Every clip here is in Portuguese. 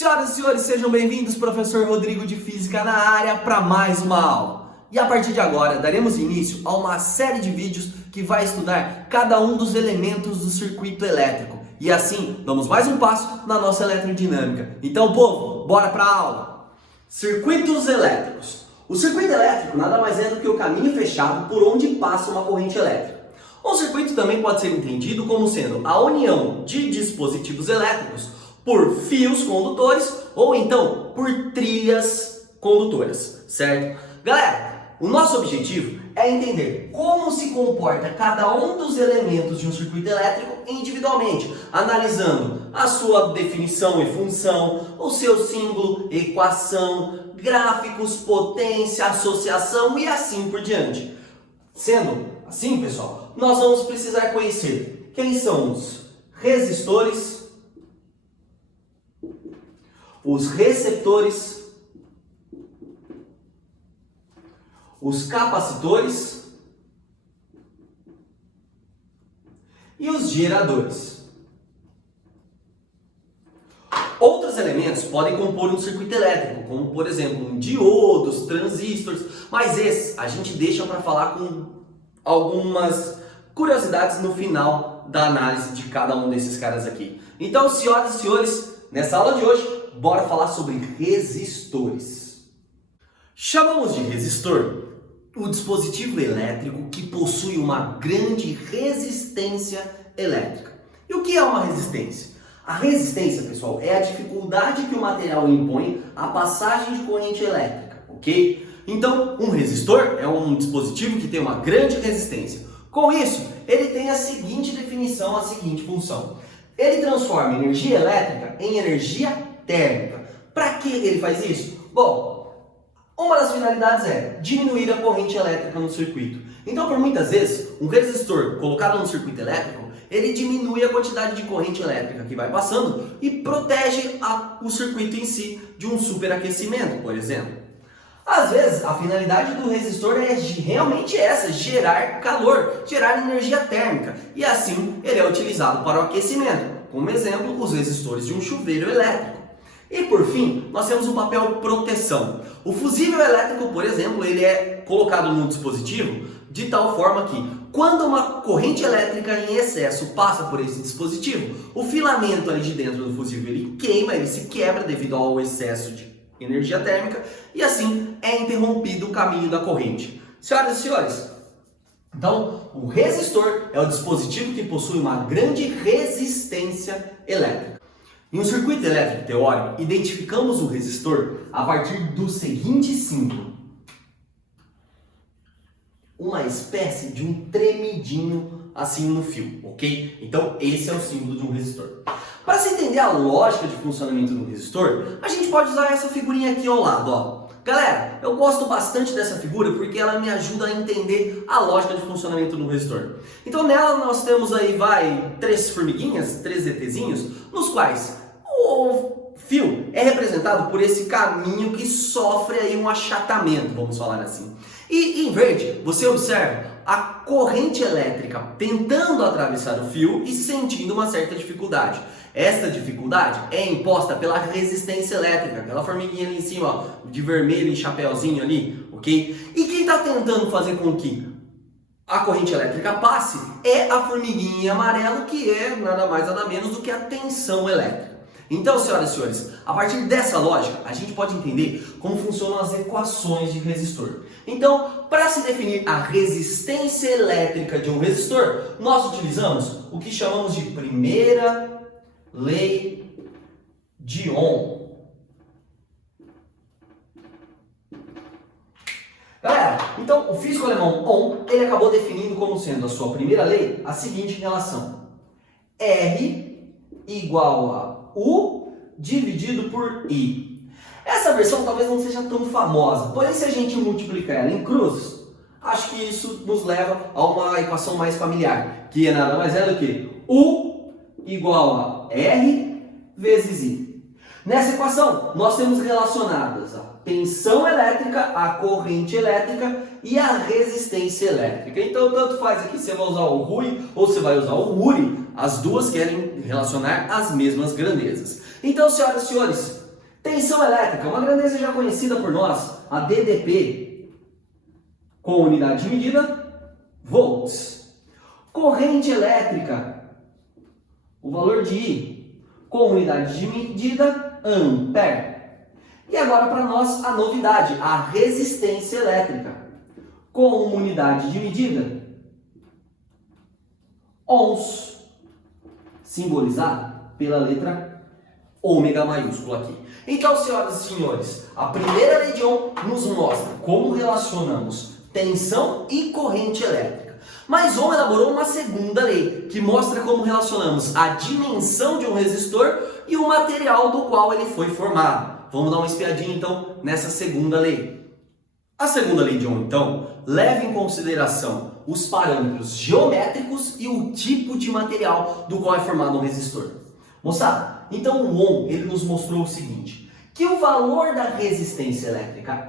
Senhoras e senhores, sejam bem-vindos, professor Rodrigo de Física na área para mais uma aula. E a partir de agora, daremos início a uma série de vídeos que vai estudar cada um dos elementos do circuito elétrico. E assim, damos mais um passo na nossa eletrodinâmica. Então, povo, bora para a aula! Circuitos elétricos. O circuito elétrico nada mais é do que o caminho fechado por onde passa uma corrente elétrica. Um circuito também pode ser entendido como sendo a união de dispositivos elétricos por fios condutores ou então por trilhas condutoras, certo? Galera, o nosso objetivo é entender como se comporta cada um dos elementos de um circuito elétrico individualmente, analisando a sua definição e função, o seu símbolo, equação, gráficos, potência, associação e assim por diante. Sendo assim, pessoal, nós vamos precisar conhecer quem são os resistores, os receptores, os capacitores e os geradores. Outros elementos podem compor um circuito elétrico, como por exemplo diodos, transistores, mas esses a gente deixa para falar com algumas curiosidades no final da análise de cada um desses caras aqui. Então, senhoras e senhores, nessa aula de hoje, bora falar sobre resistores. Chamamos de resistor o dispositivo elétrico que possui uma grande resistência elétrica. E o que é uma resistência? A resistência, pessoal, é a dificuldade que o material impõe à passagem de corrente elétrica, ok? Então, um resistor é um dispositivo que tem uma grande resistência. Com isso, ele tem a seguinte definição, a seguinte função. Ele transforma energia elétrica em energia térmica. Para que ele faz isso? Bom, uma das finalidades é diminuir a corrente elétrica no circuito. Então, por muitas vezes, um resistor colocado no circuito elétrico, ele diminui a quantidade de corrente elétrica que vai passando e protege o circuito em si de um superaquecimento, por exemplo. Às vezes, a finalidade do resistor é realmente essa, gerar calor, gerar energia térmica. E assim, ele é utilizado para o aquecimento. Como exemplo, os resistores de um chuveiro elétrico. E por fim, nós temos o papel proteção. O fusível elétrico, por exemplo, ele é colocado no dispositivo de tal forma que, quando uma corrente elétrica em excesso passa por esse dispositivo, o filamento ali de dentro do fusível ele queima, ele se quebra devido ao excesso de energia térmica e assim é interrompido o caminho da corrente. Senhoras e senhores, então o resistor é o dispositivo que possui uma grande resistência elétrica. Em um circuito elétrico teórico, identificamos o resistor a partir do seguinte símbolo. Uma espécie de um tremidinho assim no fio, ok? Então esse é o símbolo de um resistor. Para se entender a lógica de funcionamento do resistor, a gente pode usar essa figurinha aqui ao lado, ó. Galera, eu gosto bastante dessa figura porque ela me ajuda a entender a lógica de funcionamento do resistor. Então nela nós temos aí, três formiguinhas, três ETzinhos, nos quais o fio é representado por esse caminho que sofre aí um achatamento, vamos falar assim. E em verde, você observa a corrente elétrica tentando atravessar o fio e sentindo uma certa dificuldade. Esta dificuldade é imposta pela resistência elétrica, aquela formiguinha ali em cima, ó, de vermelho e chapéuzinho ali, ok? E quem está tentando fazer com que a corrente elétrica passe é a formiguinha em amarelo, que é nada mais nada menos do que a tensão elétrica. Então, senhoras e senhores, a partir dessa lógica, a gente pode entender como funcionam as equações de resistor. Então, para se definir a resistência elétrica de um resistor, nós utilizamos o que chamamos de primeira lei de Ohm. Galera, então o físico alemão Ohm, ele acabou definindo como sendo a sua primeira lei a seguinte relação. R igual a U dividido por I. Essa versão talvez não seja tão famosa, porém se a gente multiplicar ela em cruzes, acho que isso nos leva a uma equação mais familiar, que é nada mais do que U igual a R vezes I. Nessa equação, nós temos relacionadas a tensão elétrica, a corrente elétrica e a resistência elétrica. Então, tanto faz aqui se você vai usar o Rui ou você vai usar o Uri, as duas querem relacionar as mesmas grandezas. Então, senhoras e senhores, Tensão elétrica, uma grandeza já conhecida por nós, a DDP, com unidade de medida, volts. Corrente elétrica, o valor de I, com unidade de medida, ampere. E agora para nós a novidade, a resistência elétrica, com uma unidade de medida, ohms, simbolizado pela letra ômega maiúscula aqui. Então, senhoras e senhores, a primeira lei de Ohm nos mostra como relacionamos tensão e corrente elétrica. Mas Ohm elaborou uma segunda lei, que mostra como relacionamos a dimensão de um resistor e o material do qual ele foi formado. Vamos dar uma espiadinha, então, nessa segunda lei. A segunda lei de Ohm, então, leva em consideração os parâmetros geométricos e o tipo de material do qual é formado um resistor. Moçada, então o Ohm ele nos mostrou o seguinte, que o valor da resistência elétrica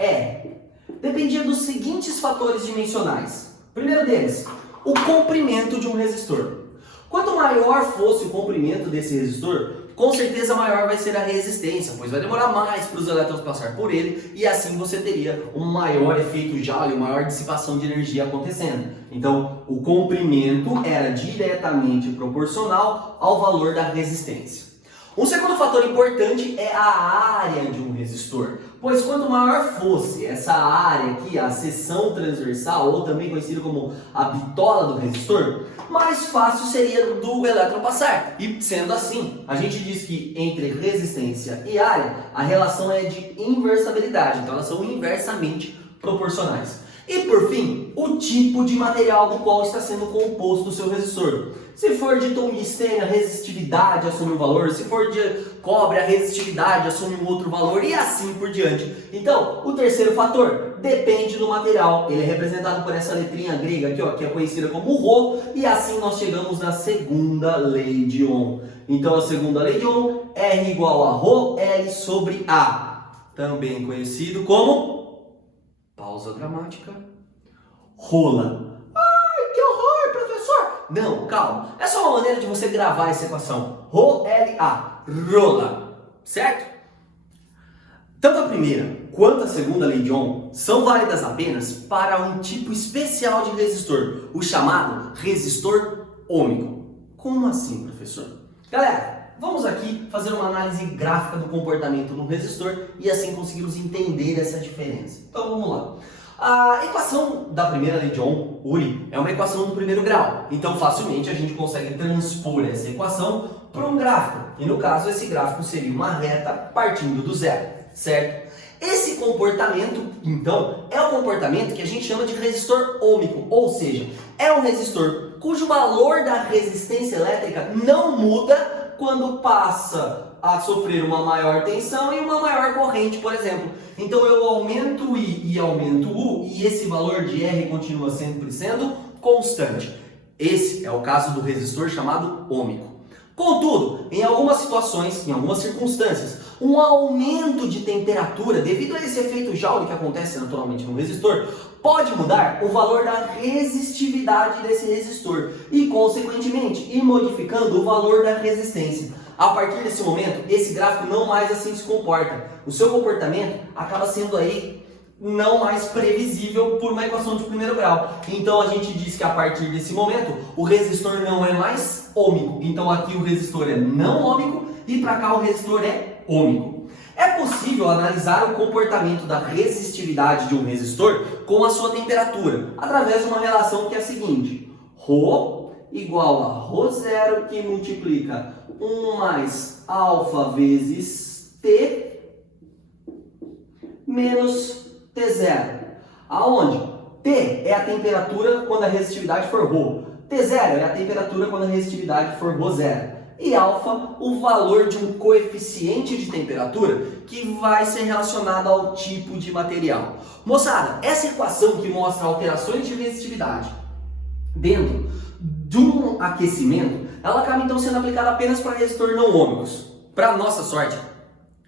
dependia dos seguintes fatores dimensionais. O primeiro deles, o comprimento de um resistor. Quanto maior fosse o comprimento desse resistor, com certeza maior vai ser a resistência, pois vai demorar mais para os elétrons passar por ele e assim você teria um maior efeito Joule, uma maior dissipação de energia acontecendo. Então, o comprimento era diretamente proporcional ao valor da resistência. Um segundo fator importante é a área de um resistor, pois quanto maior fosse essa área aqui, a seção transversal, ou também conhecida como a bitola do resistor, mais fácil seria do elétron passar. E sendo assim, a gente diz que entre resistência e área, a relação é de inversabilidade, então elas são inversamente proporcionais. E por fim, o tipo de material do qual está sendo composto o seu resistor. Se for de tungstênio, a resistividade assume um valor, se for de cobre, a resistividade assume um outro valor e assim por diante. Então, o terceiro fator depende do material. Ele é representado por essa letrinha grega aqui, ó, que é conhecida como Rho, e assim nós chegamos na segunda lei de Ohm. Então, a segunda lei de Ohm, R igual a Rho L sobre A, também conhecido como pausa dramática, rola. Ai, que horror, professor! Não, calma. É só uma maneira de você gravar essa equação. Rho-L-A, rola. Certo? Tanto a primeira quanto a segunda lei de Ohm são válidas apenas para um tipo especial de resistor, o chamado resistor ôhmico. Como assim, professor? Galera, vamos aqui fazer uma análise gráfica do comportamento do resistor e assim conseguirmos entender essa diferença. Então vamos lá. A equação da primeira lei de Ohm, URI, é uma equação do primeiro grau. Então facilmente a gente consegue transpor essa equação para um gráfico. E no caso esse gráfico seria uma reta partindo do zero, certo? Esse comportamento, então, é o comportamento que a gente chama de resistor ôhmico, ou seja, é um resistor cujo valor da resistência elétrica não muda quando passa a sofrer uma maior tensão e uma maior corrente, por exemplo. Então eu aumento I e aumento U e esse valor de R continua sempre sendo constante. Esse é o caso do resistor chamado ôhmico. Contudo, em algumas situações, em algumas circunstâncias, um aumento de temperatura devido a esse efeito Joule que acontece naturalmente no resistor pode mudar o valor da resistividade desse resistor e, consequentemente, ir modificando o valor da resistência. A partir desse momento, esse gráfico não mais assim se comporta. O seu comportamento acaba sendo aí não mais previsível por uma equação de primeiro grau. Então a gente diz que a partir desse momento o resistor não é mais ôhmico. Então aqui o resistor é não ôhmico e para cá o resistor é ôhmico. É possível analisar o comportamento da resistividade de um resistor com a sua temperatura através de uma relação que é a seguinte: Rho igual a Rho0 que multiplica 1 mais alfa vezes T menos T0. Aonde? T é a temperatura quando a resistividade for Rho. T0 é a temperatura quando a resistividade for Rho0. E alfa, o valor de um coeficiente de temperatura que vai ser relacionado ao tipo de material. Moçada, essa equação que mostra alterações de resistividade dentro de um aquecimento, ela acaba então sendo aplicada apenas para resistor não ôhmicos. Para nossa sorte,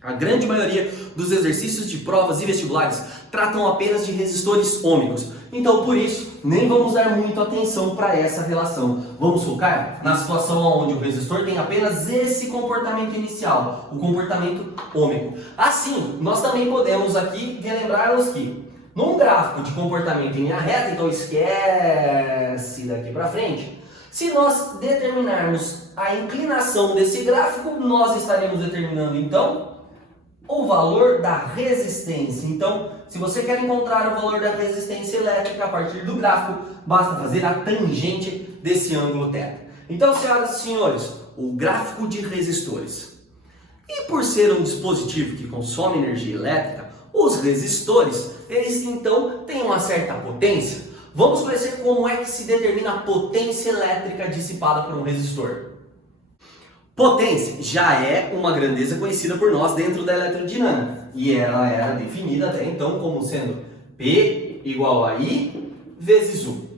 A grande maioria dos exercícios de provas e vestibulares tratam apenas de resistores ômicos. Então, por isso, nem vamos dar muito atenção para essa relação. Vamos focar na situação onde o resistor tem apenas esse comportamento inicial, o comportamento ômico. Assim, nós também podemos aqui relembrar-nos que num gráfico de comportamento em linha reta, então esquece daqui para frente, se nós determinarmos a inclinação desse gráfico, nós estaremos determinando então o valor da resistência. Então, se você quer encontrar o valor da resistência elétrica a partir do gráfico, basta fazer a tangente desse ângulo θ. Então, senhoras e senhores, o gráfico de resistores. E por ser um dispositivo que consome energia elétrica, os resistores, eles então têm uma certa potência. Vamos conhecer como é que se determina a potência elétrica dissipada por um resistor. Potência já é uma grandeza conhecida por nós dentro da eletrodinâmica e ela era definida até então como sendo P igual a I vezes U.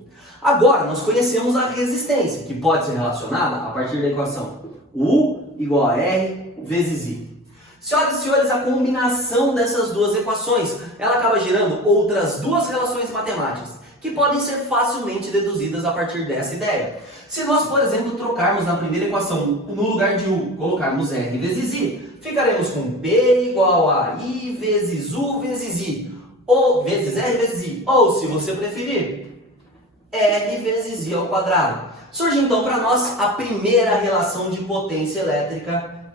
Agora nós conhecemos a resistência, que pode ser relacionada a partir da equação U igual a R vezes I. Senhoras e senhores, a combinação dessas duas equações ela acaba gerando outras duas relações matemáticas que podem ser facilmente deduzidas a partir dessa ideia. Se nós, por exemplo, trocarmos na primeira equação, no lugar de U, colocarmos R vezes I, ficaremos com P igual a I vezes U vezes I, ou vezes R vezes I, ou, se você preferir, R vezes I ao quadrado. Surge então para nós a primeira relação de potência elétrica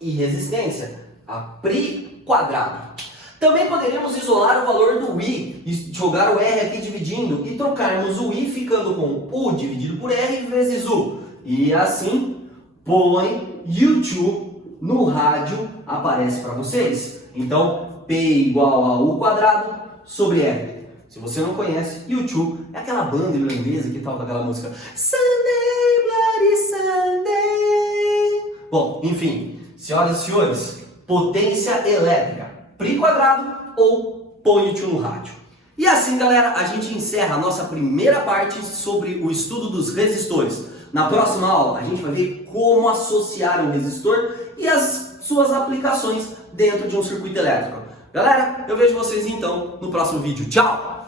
e resistência, a Pri quadrado. Também poderíamos isolar o valor do I, e jogar o R aqui dividindo e trocarmos o I ficando com U dividido por R vezes U. E assim, põe YouTube no rádio, aparece para vocês. Então, P igual a U quadrado sobre R. Se você não conhece, YouTube é aquela banda irlandesa que toca aquela música Sunday, Bloody Sunday. Bom, enfim, senhoras e senhores, potência elétrica. Pri quadrado ou põe o tio no rádio. E assim, galera, a gente encerra a nossa primeira parte sobre o estudo dos resistores. Na próxima aula, a gente vai ver como associar um resistor e as suas aplicações dentro de um circuito elétrico. Galera, eu vejo vocês então no próximo vídeo. Tchau!